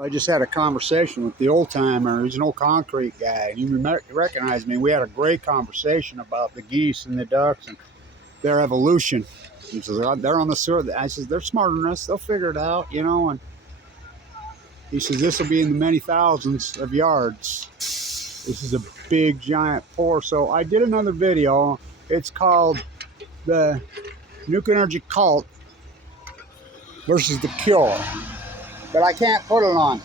I just had a conversation with the old timer. He's an old concrete guy, and he recognized me. We had a great conversation about the geese and the ducks and their evolution. He says, they're on the sewer. I says, they're smarter than us. They'll figure it out, you know. And he says, this will be in the many thousands of yards. This is a big, giant pour. So I did another video. It's called the Nuclear Energy Cult versus the Cure. But I can't put it on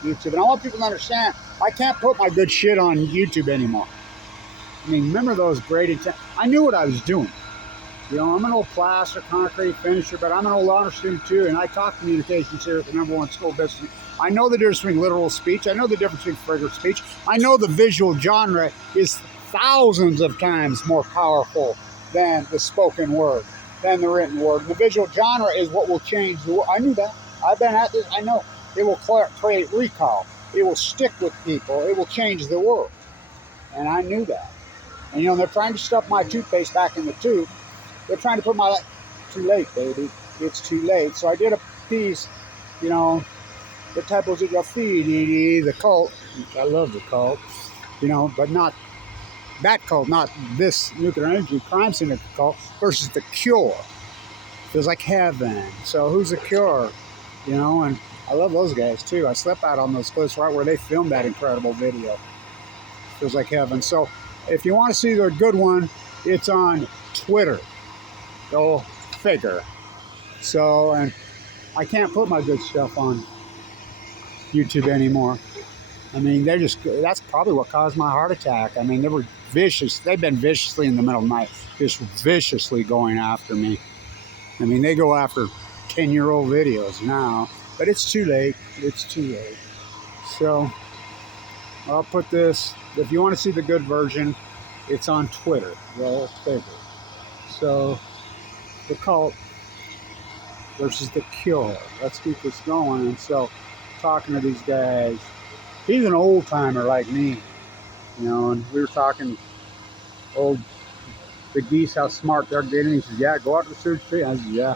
YouTube. And I want people to understand, I can't put my good shit on YouTube anymore. I mean, remember those great I knew what I was doing. You know, I'm an old plaster, concrete finisher, but I'm an old honor student too, and I taught communications here at the #1 school business. I know the difference between literal speech. I know the difference between figurative speech. I know the visual genre is thousands of times more powerful than the spoken word, than the written word. The visual genre is what will change the world. I knew that. I've been at this. I know it will create recall. It will stick with people. It will change the world. And I knew that. And, you know, they're trying to stuff my toothpaste back in the tube. They're trying to put my, too late, baby. It's too late. So I did a piece, you know, the typos of graffiti, the cult. I love the cult, you know, but not that cult, not this nuclear energy crime center cult versus the Cure. Feels like heaven. So who's the Cure? You know, and I love those guys too. I slept out on those cliffs right where they filmed that incredible video. Feels like heaven. So if you want to see the good one, it's on Twitter. Go figure. So, and I can't put my good stuff on YouTube anymore. I mean, that's probably what caused my heart attack. I mean, they were vicious. They've been viciously in the middle of the night, just viciously going after me. I mean, they go after 10-year-old videos now, but it's too late. It's too late. So I'll put this, if you want to see the good version, it's on Twitter. Go figure. So the cult versus the Cure. Let's keep this going. And so talking to these guys, he's an old timer like me, you know, and we were talking the geese, how smart they're getting. He says, yeah, go out to the sewage tree. I said, yeah,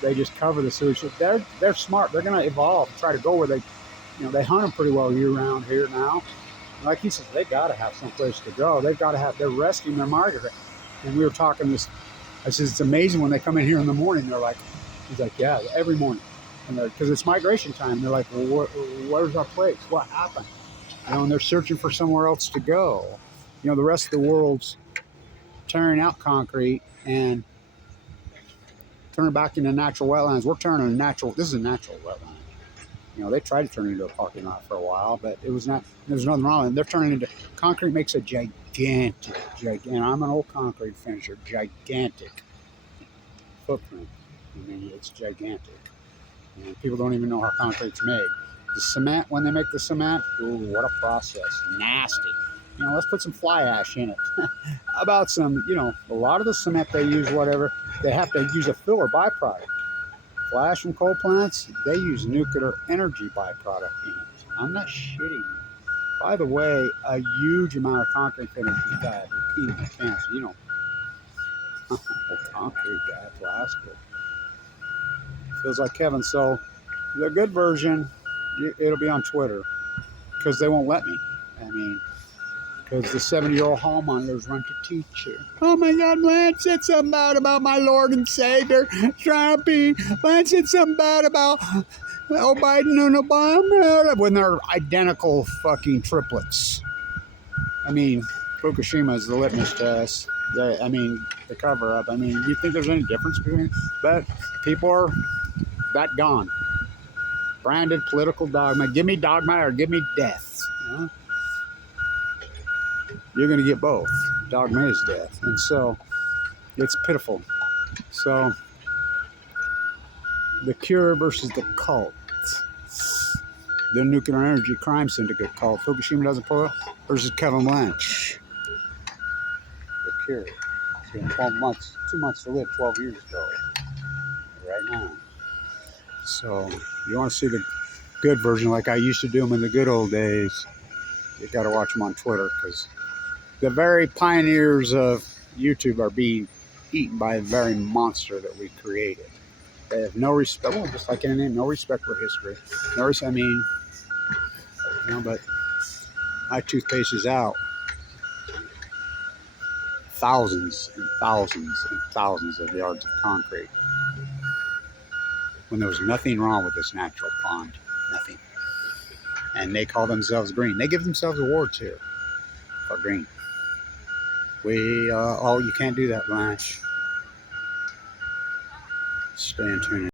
they just cover the sewage. They're smart. They're going to evolve, try to go where they, you know, they hunt them pretty well year round here now. Like he says, they got to have someplace to go. They've got to have, they're resting their migratory. And we were talking this, I said, it's amazing when they come in here in the morning. They're like, he's like, yeah, every morning. And because it's migration time. They're like, well, where's our place? What happened? You know, and they're searching for somewhere else to go. You know, the rest of the world's tearing out concrete and turning back into natural wetlands. We're turning a natural, this is a natural wetland. You know, they tried to turn it into a parking lot for a while, but it was not, there's nothing wrong with it. They're turning into, concrete makes a gigantic, and I'm an old concrete finisher, gigantic footprint. I mean, it's gigantic. And people don't even know how concrete's made. The cement, when they make the cement, ooh, what a process. Nasty. You know, let's put some fly ash in it. About some, you know, a lot of the cement they use, whatever, they have to use a filler byproduct. Fly ash from coal plants, they use nuclear energy byproduct in it. I'm not shitting you. By the way, a huge amount of concrete finishes die of leukemia, cancer, you know. Concrete guy, plastic. Feels like heaven. So the good version, it'll be on Twitter because they won't let me. I mean, because the 70-year-old hall monitors run to teach you. Oh my God, Lance said something bad about my Lord and Savior, Trumpy. Lance said something bad about Biden and Obama when they're identical fucking triplets. I mean, FUKUSHIMA is the litmus test. I mean, the cover-up. I mean, you think there's any difference between? But people are that gone. Branded political dogma. Give me dogma or give me death. You know? You're going to get both. Dogma is death. And so, it's pitiful. So, the Cure versus the cult. The nuclear energy crime syndicate cult. Fukushima doesn't pull it versus Kevin Blanch. The Cure. It's been 12 months, 2 months to live, 12 years ago. Right now. So, you want to see the good version like I used to do them in the good old days, you got to watch them on Twitter because the very pioneers of YouTube are being eaten by the very monster that we created. They have no respect, well, just like anything, no respect for history. I mean, You know, but my toothpaste is out. Thousands and thousands and thousands of yards of concrete when there was nothing wrong with this natural pond. Nothing. And they call themselves green. They give themselves awards here for green. Oh, you can't do that, Blanche. Stay in tune.